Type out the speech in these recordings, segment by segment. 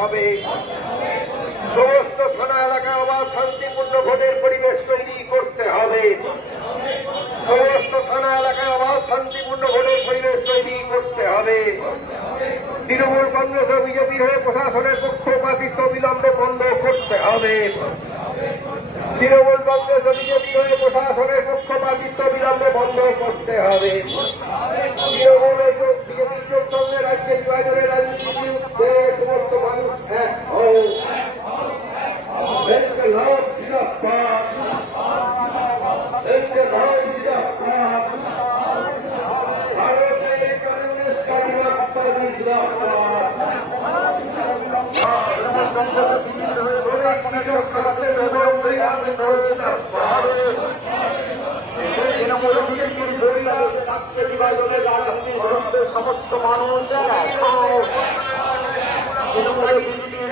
হবে। সমস্ত থানা এলাকায় অবাধ শান্তিপূর্ণ ভোটের পরিবেশ তৈরি করতে হবে। সমস্ত থানা এলাকায় অবাধ শান্তিপূর্ণ ভোটের পরিবেশ তৈরি করতে হবে। তৃণমূল কংগ্রেস ও বিজেপির হয়ে প্রশাসনের পক্ষপাতিত্ব অবিলম্বে বন্ধ করতে হবে। তৃণমূল কংগ্রেস ও বিজেপি হয়ে প্রশাসনের পক্ষপাতিত্ব অবিলম্বে বন্ধ করতে হবে। তৃণমূল বিজেপির যোগ সঙ্গে রাজ্যে বিভাজনের রাজনীতির বিরুদ্ধে সমস্ত মানুষ এক হোক। সমস্ত মানুষ তৃণমূলের বিজেপির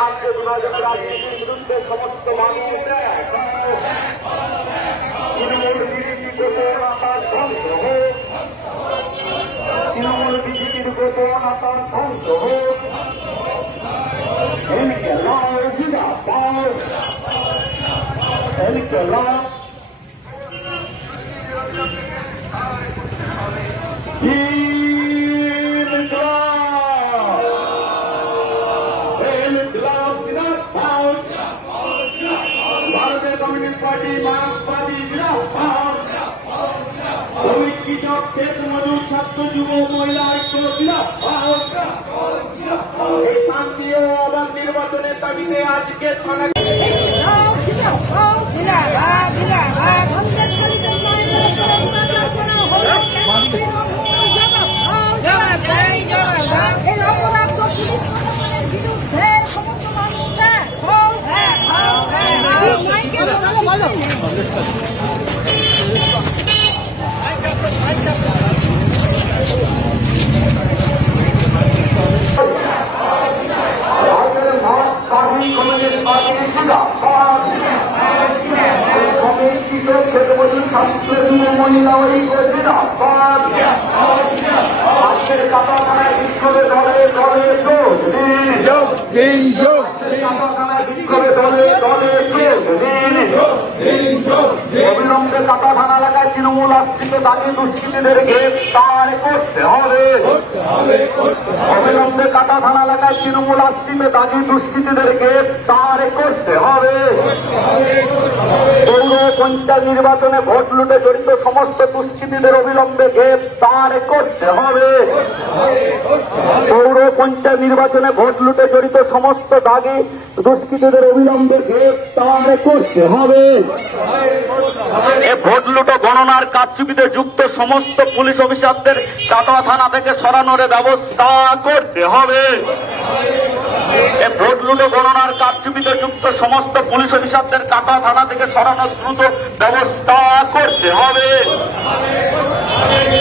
রাজ্য বিভাজনের রাজনীতির বিরুদ্ধে সমস্ত মানুষ তৃণমূল বিজেপি গোপনতার ধ্বংস হোক। তৃণমূল বিজেপির গোপনতার ধ্বংস হোক। ভারতীয় কমিউনিস্ট পার্টি মার্ক্সবাদী শ্রমিক কৃষক ক্ষেত মজুর ছাত্র যুব মহিলা ঐক্য শান্তি ও অবাধ নির্বাচনের দাবিতে আজকে থানা মহিলা ঐক্য আজকের কাটাখানায় বিক্ষোভে দলে দলে যোগ দিন। কাটাখানায় বিক্ষোভে দলে দলে যোগ দিন। অবিলম্বে কাটাখানা এলাকায় তৃণমূল আশ্রিত দাগি দুষ্কৃতীদের গ্রেফতার করতে হবে। অবিলম্বে কাটাখানা এলাকায় তৃণমূল আশ্রিত দাগি দুষ্কৃতীদের গ্রেফতার করতে হবে। পৌর পঞ্চায়েত নির্বাচনে ভোট লুটে জড়িত সমস্ত দুষ্কৃতীদের অবিলম্বে গ্রেফতার করতে হবে। পৌর পঞ্চায়েত নির্বাচনে ভোট লুটে জড়িত সমস্ত দাগি দুষ্কৃতীদের অবিলম্বে গ্রেফতার করতে হবে। ভোট লুটো গণনার কারচুপিতে যুক্ত সমস্ত পুলিশ অফিসারদের কাটোয়া থানা থেকে সরানোর ব্যবস্থা করতে হবে। ভোট লুটো গণনার কারচুপিতে যুক্ত সমস্ত পুলিশ অফিসারদের কাটোয়া থানা থেকে সরানোর দ্রুত ব্যবস্থা করতে হবে।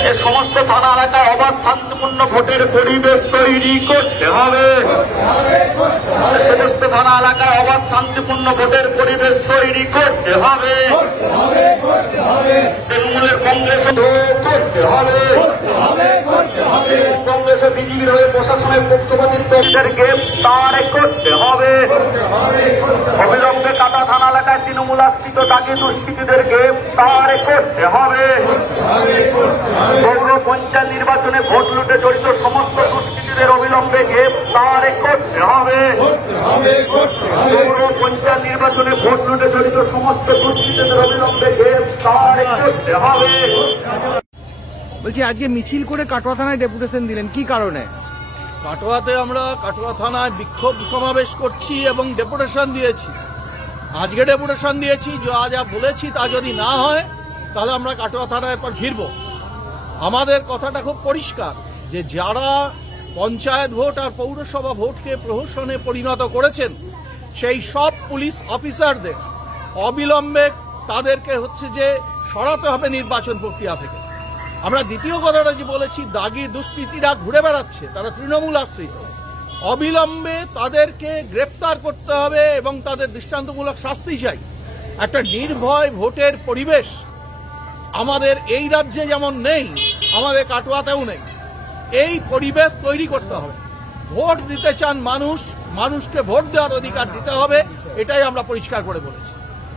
এ সমস্ত থানা এলাকায় অবাধ শান্তিপূর্ণ ভোটের পরিবেশ তৈরি করতে হবে। সমস্ত থানা এলাকায় অবাধ শান্তিপূর্ণ ভোটের পরিবেশ তৈরি করতে হবে। তৃণমূলের কংগ্রেস করতে হবে। কংগ্রেস ও বিজেপির হয়ে প্রশাসনের পক্ষপাতিত্বের গ্রেফতার করতে হবে। অবিলম্বে কাটা থানা এলাকায় তৃণমূল আশ্রিত দাগি দুষ্কৃতীদের গ্রেফতার করতে হবে। পৌর পঞ্চায়েত নির্বাচনে ভোট লুটে জড়িত সমস্ত দুষ্কৃতীদের অবিলম্বে গ্রেফতার করতে হবে। পৌর পঞ্চায়েত নির্বাচনে ভোট লুটে জড়িত সমস্ত দুষ্কৃতীদের অবিলম্বে গ্রেফতার করতে হবে। বলছি আজকে মিছিল করে কাটোয়া থানায় ডেপুটেশন দিলেন, কি কারণে? কাটোয়াতে আমরা কাটোয়া থানায় বিক্ষোভ সমাবেশ করছি এবং ডেপুটেশন দিয়েছি। আজকে ডেপুটেশন দিয়েছি, যা যা বলেছি তা যদি না হয় তাহলে আমরা কাটোয়া থানায় এরপর ফিরব। আমাদের কথাটা খুব পরিষ্কার যে যারা পঞ্চায়েত ভোট আর পৌরসভা ভোটকে প্রহসনে পরিণত করেছেন সেই সব পুলিশ অফিসারদের অবিলম্বে তাদেরকে যে সরাতে হবে নির্বাচন প্রক্রিয়া থেকে। আমরা দ্বিতীয় কথাটা যে বলেছি, দাগি দুষ্কৃতীরা ঘুরে বেড়াচ্ছে, তারা তৃণমূল আশ্রিত, অবিলম্বে তাদেরকে গ্রেপ্তার করতে হবে এবং তাদের দৃষ্টান্তমূলক শাস্তি চাই। একটা নির্ভয় ভোটের পরিবেশ আমাদের এই রাজ্যে যেমন নেই, আমাদের কাটোয়াতেও নেই। এই পরিবেশ তৈরি করতে হবে। ভোট দিতে চান মানুষ, মানুষকে ভোট দেওয়ার অধিকার দিতে হবে, এটাই আমরা পরিষ্কার করে বলেছি।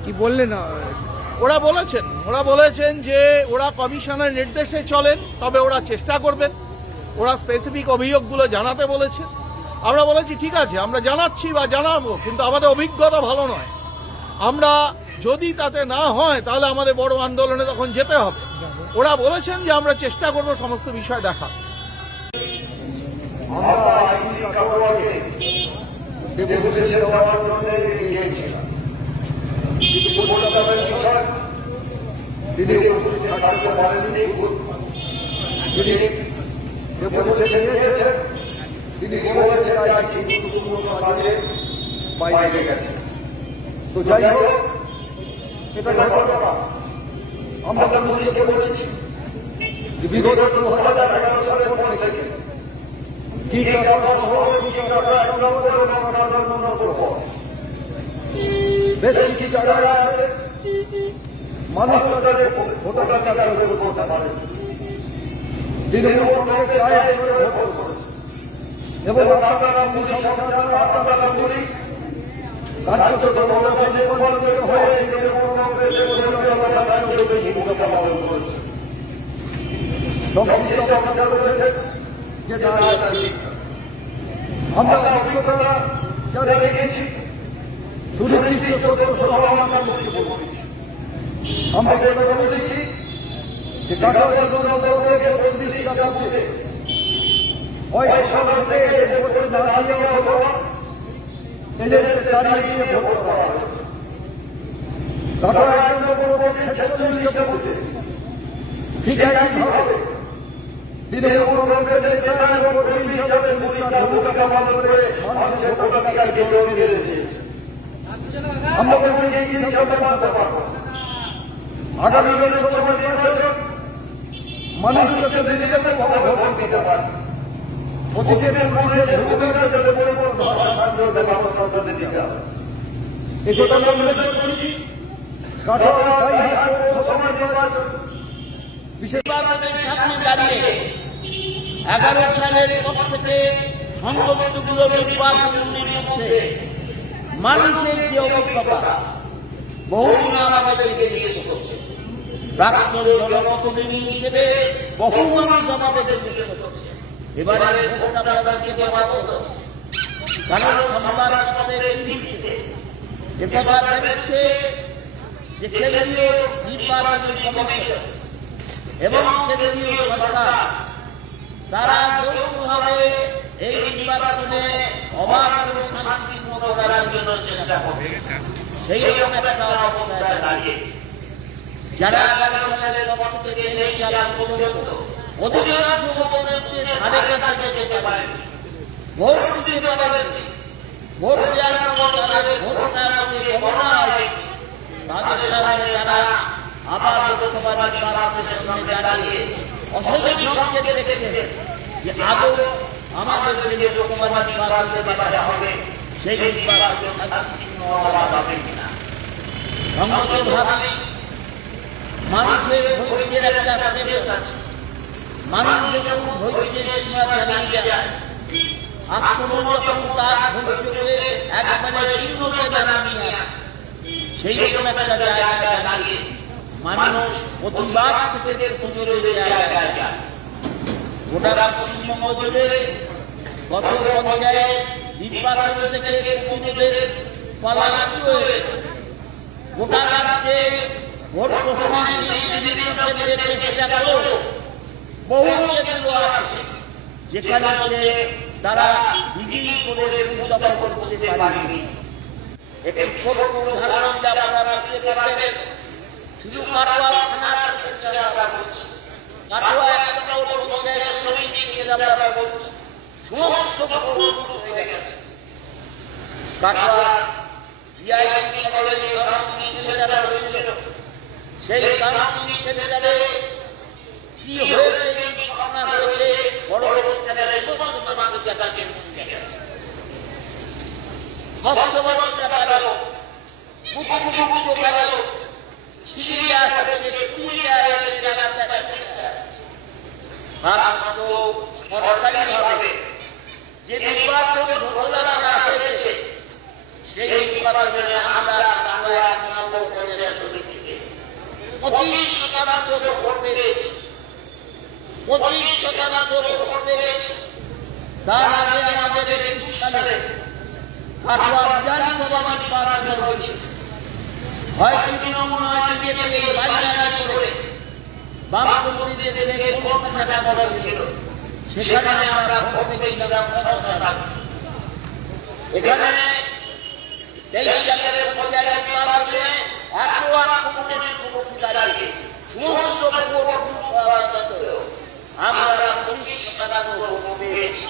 কি বললেন? ওরা বলেছেন যে ওরা কমিশনের নির্দেশে চলেন, তবে ওরা চেষ্টা করবেন। ওরা স্পেসিফিক অভিযোগগুলো জানাতে বলেছে। আমরা বলেছি ঠিক আছে, আমরা জানাচ্ছি বা জানাবো, কিন্তু আমাদের অভিজ্ঞতা ভালো নয়। আমরা যদি তাতে না হয় তাহলে আমাদের বড় আন্দোলনে তখন যেতে হবে। ওরা বলেছেন যে আমরা চেষ্টা করব সমস্ত বিষয় দেখা। তো যাই হোক, এটা ঘটনা আমরা পুলিশকে বলেছি যে বিগত 2011 সালের পর থেকে কি বেশ কিছু জায়গায় আছে মানুষ তাদের ভোটাধিকার প্রয়োগ করতে পারে। তৃণমূল কংগ্রেস দায় করে ভোট করেছে এবং আপনারা আপনারা বলি কার্যত জনগণের নির্বাচিত হয়ে তৃণমূল কংগ্রেসের ভূমিকা পালন করেছে। যে আমরা অভিজ্ঞতা যা রেখেছি সুনির্দিষ্ট তথ্য সহ আমরা পুলিশকে বলছি। আমরা যেটা বলেছি যে কাঠামোর জন্য 32টা বুথে ওই সকাল থেকে এদের ভোট না দিয়ে হলো এদেরকে দাঁড়িয়ে দিয়ে ভোট করা হয়। কাঠামো একজন 46টা বুথে ঠিক একইভাবে তৃণমূল কংগ্রেসের নেতা এবং কর্মী হিসাবে পুলিশ তার ভূমিকা পালন করে মানুষের ভোটাধিকার জোরে দিয়েছে। আমরা বলছি যে এই আগামী লোকসভা নির্বাচন মানুষ যাতে নিরপেক্ষভাবে ভোট দিতে পারে, অতীতের পুলিশের ভূমিকার যাতে পরিবর্তন হয় ব্যবস্থা দিতে হবে। এই কথা আমরা উল্লেখ করছি। কাঠামো গাইহাট পৌরসভা নির্বাচন নির্বাচনের সামনে দাঁড়িয়ে 11 সালের পর থেকে সংগঠিতগুলো নির্বাচনের মধ্যে মানুষের যে অভিজ্ঞতা বহুদিন আমাদেরকে জিজ্ঞেস করছে, প্রাক্তন জনপ্রতিনিধি হিসেবে বহু মানুষ আমাদেরকে জিজ্ঞেস করছে এবারে ভোটটা তাদেরকে দেওয়া হতো। কারণ সংবাদপত্রের ভিত্তিতে একথা দেখছে যে কেন্দ্রীয় নির্বাচনী কমিশন এবং কেন্দ্রীয় সরকার তারা যৌথভাবে এই নির্বাচনে অবাধ ও শান্তিপূর্ণ করার জন্য চেষ্টা করবে। সেই রকম একটা অবস্থায় দাঁড়িয়ে যারা 11 সালের পর থেকে এই সাল পর্যন্ত অধিকাংশ ভোটারদের ধারে কাছে যেতে পারেন, ভোট দিতে পারেন, ভোট দেওয়ার পর তাদের ভোটটা যদি গণনা হয় তাদের সামনে তারা আবার লোকসভা নির্বাচনের সামনে দাঁড়িয়ে অসংখ্য সংকেত দেখেছেন যে আদৌ আমাদের যে লোকসভা নির্বাচন হবে সেই নির্বাচন হবে কিনা। সংগতভাবে মানুষের ধৈর্যের একটা শেষ আছে। মানুষ যখন ধৈর্যের সীমা চালিয়ে যায়, আক্রমণ যখন তার ধৈর্যকে একবারে শূন্যতে নামিয়ে আসে, সেই রকম একটা জায়গায় দাঁড়িয়ে মানুষ প্রতিবাদ থেকে প্রতিরোধের জায়গায় যায়। গোটা পশ্চিমবঙ্গ জুড়ে গত পর্যায়ে নির্বাচন থেকে প্রতিরোধের পালা শুরু হয়েছে। গোটা রাজ্যে ভোট গ্রহণের বিভিন্ন কেন্দ্রে চেষ্টা করেও বহু কেন্দ্র আছে যেখানে তারা বিক্রি করে দখল করতে পারেনি। একটি ছোট উদাহরণ আপনারা দেখতে পাবেন, শুধু কাটোয়া থানার কাটোয়া একটা পঞ্চায়েত সমিতি আমরা বলছি সমস্ত হয়ে গেছে। কাটোয়া জিআইটি কলেজে কাউন্সিলিং সেন্টার হয়েছিল, সেই কাউন্সিলিং সেন্টারে কি হয়েছে, কি ঘটনা হয়েছে, বড় বড় সমস্ত মানুষের কাছে গেছে। হস্তবাসীরা গেল, মুখ্য গেল, সিরিয়া হচ্ছে পুরিয়া সরকারিভাবে যে নির্বাচন ঘোষণা করা হয়েছে সেই নির্বাচনে আমরা 25% ভোট পেয়েছি। 25% ভোট পেয়েছি। তার আগে আমাদের 21 সালে কাটোয়া বিধানসভা নির্বাচন হয়েছে। হয়তো তৃণমূল বিজেপি এই বাইনারি করে বামপন্থীদের ক্ষমতা ছিল, সেখানে আমরা ভোট পেয়েছিলাম। এখানে 23 সালের পঞ্চায়েত নির্বাচনে এত আক্রমণের মুখোমুখি দাঁড়িয়ে সমস্ত ভোট আমরা 25% ভোট পেয়েছি।